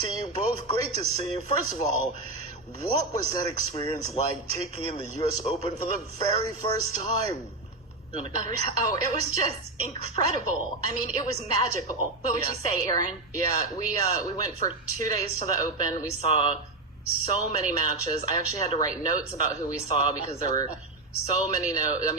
to you both. Great to see you. First of all, what was that experience like taking in the U.S. Open for the very first time? Oh, it was just incredible. I mean, it was magical. What would you say, Erin? Yeah, we went for 2 days to the Open. We saw so many matches. I actually had to write notes about who we saw because there were so many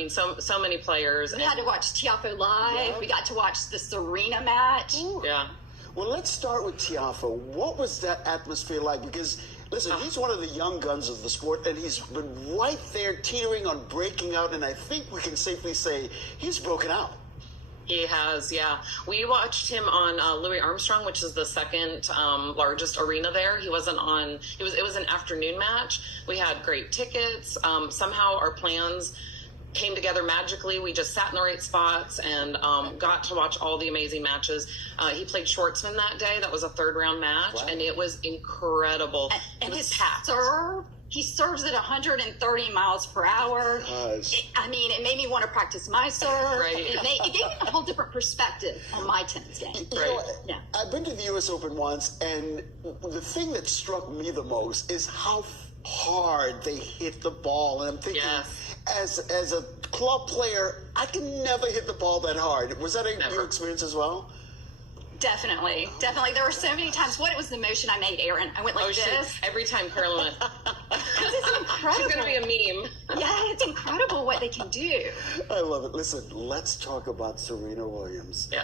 so many players. We had to watch Tiafoe live. Yeah. We got to watch the Serena match. Ooh. Yeah. Well, let's start with Tiafoe. What was that atmosphere like? Because, listen, he's one of the young guns of the sport, and he's been right there teetering on breaking out, and I think we can safely say he's broken out. He has, yeah. We watched him on Louis Armstrong, which is the second largest arena there. He wasn't on. It was an afternoon match. We had great tickets. Somehow our plans came together magically. We just sat in the right spots and got to watch all the amazing matches. He played Schwartzman that day. That was a third round match, and it was incredible. And his serve. He serves at 130 miles per hour. It made me want to practice my serve. Right. It gave me a whole different perspective on my tennis game. I've been to the U.S. Open once, and the thing that struck me the most is how hard they hit the ball. And I'm thinking, as a club player, I can never hit the ball that hard. Was that your experience as well? Definitely. There were so many times. What was the motion I made, Erin? I went like this. Every time Carolyn went. It's incredible. She's going to be a meme. Yeah, it's incredible what they can do. I love it. Listen, let's talk about Serena Williams. Yeah.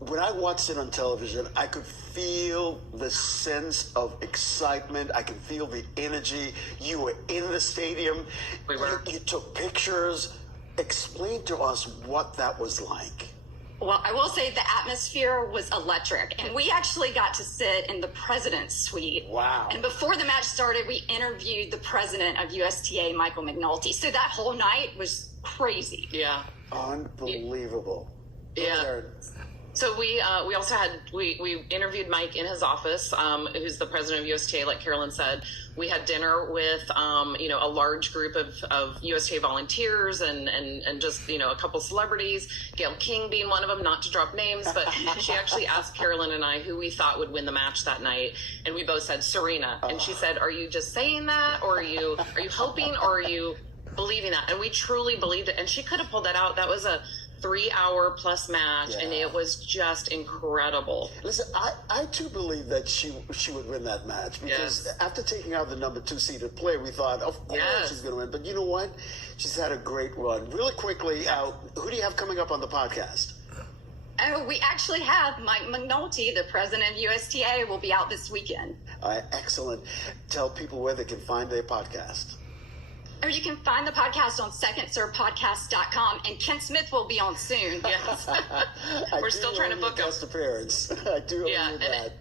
When I watched it on television, I could feel the sense of excitement. I could feel the energy. You were in the stadium. We were. You took pictures. Explain to us what that was like. Well, I will say the atmosphere was electric, and we actually got to sit in the president's suite. Wow. And before the match started, we interviewed the president of USTA, Michael McNulty. So that whole night was crazy. Yeah. Unbelievable. Yeah. So we also had, we interviewed Mike in his office, who's the president of USTA, like Carolyn said. We had dinner with, a large group of USTA volunteers and just, a couple celebrities, Gail King being one of them, not to drop names, but she actually asked Carolyn and I who we thought would win the match that night. And we both said Serena. And she said, are you just saying that? Or are you hoping, or are you believing that? And we truly believed it. And she could have pulled that out. That was a 3-hour-plus match, and it was just incredible. Listen, I too believe that she would win that match, because after taking out the number 2 seeded player, we thought, of course she's going to win. But you know what? She's had a great run. Really quickly, who do you have coming up on the podcast? Oh, we actually have Mike McNulty, the president of USTA, will be out this weekend. All right, excellent. Tell people where they can find their podcast. Or you can find the podcast on secondservepodcast.com, and Ken Smith will be on soon. Yes. We're still trying to book him. Guest appearance. I do owe you that.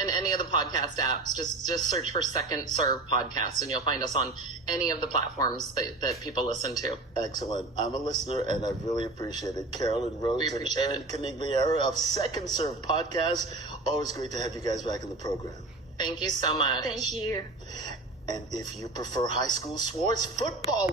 And any of the podcast apps, just search for Second Serve Podcast, and you'll find us on any of the platforms that people listen to. Excellent. I'm a listener, and I really appreciate it. Carolyn Rhodes and Erin Canigliera of Second Serve Podcast. Always great to have you guys back in the program. Thank you so much. Thank you. And if you prefer high school sports, football